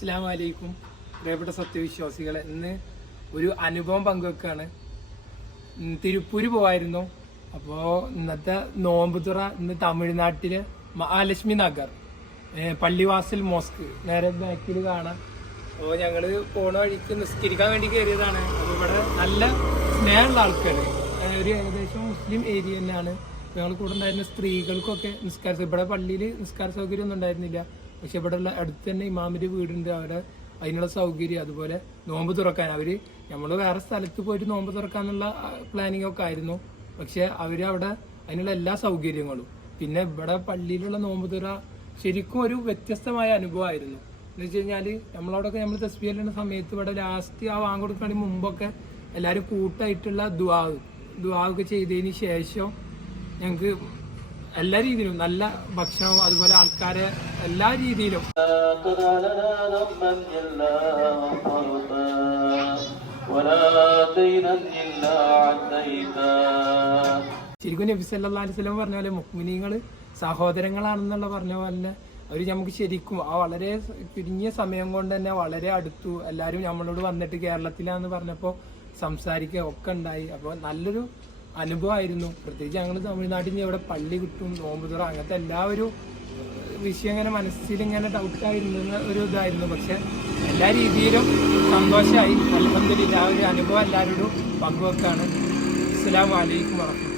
അസ്സാം വലൈക്കും പ്രിയപ്പെട്ട സത്യവിശ്വാസികളെ ഇന്ന് ഒരു അനുഭവം പങ്കുവെക്കാണ്. ഉം, തിരുപ്പൂര് പോവായിരുന്നു. അപ്പോൾ ഇന്നത്തെ നോമ്പുതുറ ഇന്ന് തമിഴ്നാട്ടിൽ മഹാലക്ഷ്മി നഗർ പള്ളിവാസൽ മോസ്ക്. നേരെ ബാക്കിൽ കാണാം. അപ്പോൾ ഞങ്ങൾ പോണ വഴിക്ക് നിസ്കരിക്കാൻ വേണ്ടി കയറിയതാണ് അപ്പോൾ ഇവിടെ നല്ല സ്നേഹമുള്ള ആൾക്കാർ ഒരു ഏകദേശം മുസ്ലിം ഏരിയ തന്നെയാണ്. ഞങ്ങൾ കൂടെ ഉണ്ടായിരുന്ന സ്ത്രീകൾക്കൊക്കെ നിസ്കാര ഇവിടെ പള്ളിയിൽ നിസ്കാര സൗകര്യം ഒന്നും ഉണ്ടായിരുന്നില്ല. പക്ഷെ ഇവിടെ ഉള്ള അടുത്ത് തന്നെ ഇമാമിന്റെ വീടുണ്ട്. അവിടെ അതിനുള്ള സൗകര്യം അതുപോലെ നോമ്പ് തുറക്കാൻ. അവർ നമ്മൾ വേറെ സ്ഥലത്ത് പോയിട്ട് നോമ്പ് തുറക്കാനുള്ള പ്ലാനിങ് ഒക്കെ ആയിരുന്നു. പക്ഷെ അവർ അവിടെ അതിനുള്ള എല്ലാ സൗകര്യങ്ങളും. പിന്നെ ഇവിടെ പള്ളിയിലുള്ള നോമ്പ് തുറ ശരിക്കും ഒരു വ്യത്യസ്തമായ അനുഭവമായിരുന്നു. എന്ന് വെച്ച് കഴിഞ്ഞാൽ നമ്മളവിടെയൊക്കെ നമ്മൾ തസ്ബിയല്ലുന്ന സമയത്ത് ഇവിടെ ലാസ്റ്റ് ആ വാങ്ങ് കൊടുക്കണ മുമ്പൊക്കെ എല്ലാവരും കൂട്ടായിട്ടുള്ള ദുവാവ് ദുവാവ് ചെയ്തതിന് ശേഷം ഞങ്ങൾക്ക് എല്ലാ രീതിയിലും നല്ല ഭക്ഷണവും അതുപോലെ ആൾക്കാരെ എല്ലാ രീതിയിലും. ശരിക്കും നബി സല്ലാ അലിസ്ലം പറഞ്ഞ പോലെ മുക്മിനിങ്ങൾ സഹോദരങ്ങളാണെന്നുള്ള പറഞ്ഞ പോലെ അവർ നമുക്ക് ശരിക്കും ആ വളരെ ചുരുങ്ങിയ സമയം കൊണ്ട് തന്നെ വളരെ അടുത്തു. എല്ലാവരും നമ്മളോട് വന്നിട്ട് കേരളത്തിലാന്ന് പറഞ്ഞപ്പോൾ സംസാരിക്കുക ഒക്കെ ഉണ്ടായി. അപ്പോൾ നല്ലൊരു അനുഭവമായിരുന്നു. പ്രത്യേകിച്ച് ഞങ്ങൾ തമിഴ്നാട്ടിൽ നിന്ന് ഇവിടെ പള്ളി കിട്ടും നോമ്പുതുറ അങ്ങനത്തെ എല്ലാ ഒരു വിഷയം ഇങ്ങനെ മനസ്സിൽ ഇങ്ങനെ ഡൗട്ടായിരുന്ന ഒരു ഇതായിരുന്നു. പക്ഷെ എല്ലാ രീതിയിലും സന്തോഷമായി അലഹമില്ല ആ ഒരു അനുഭവം എല്ലാവരോടും പങ്കുവെക്കാണ്. അസ്സലാമു അലൈക്കും വറഹ്മത്തുള്ളാഹി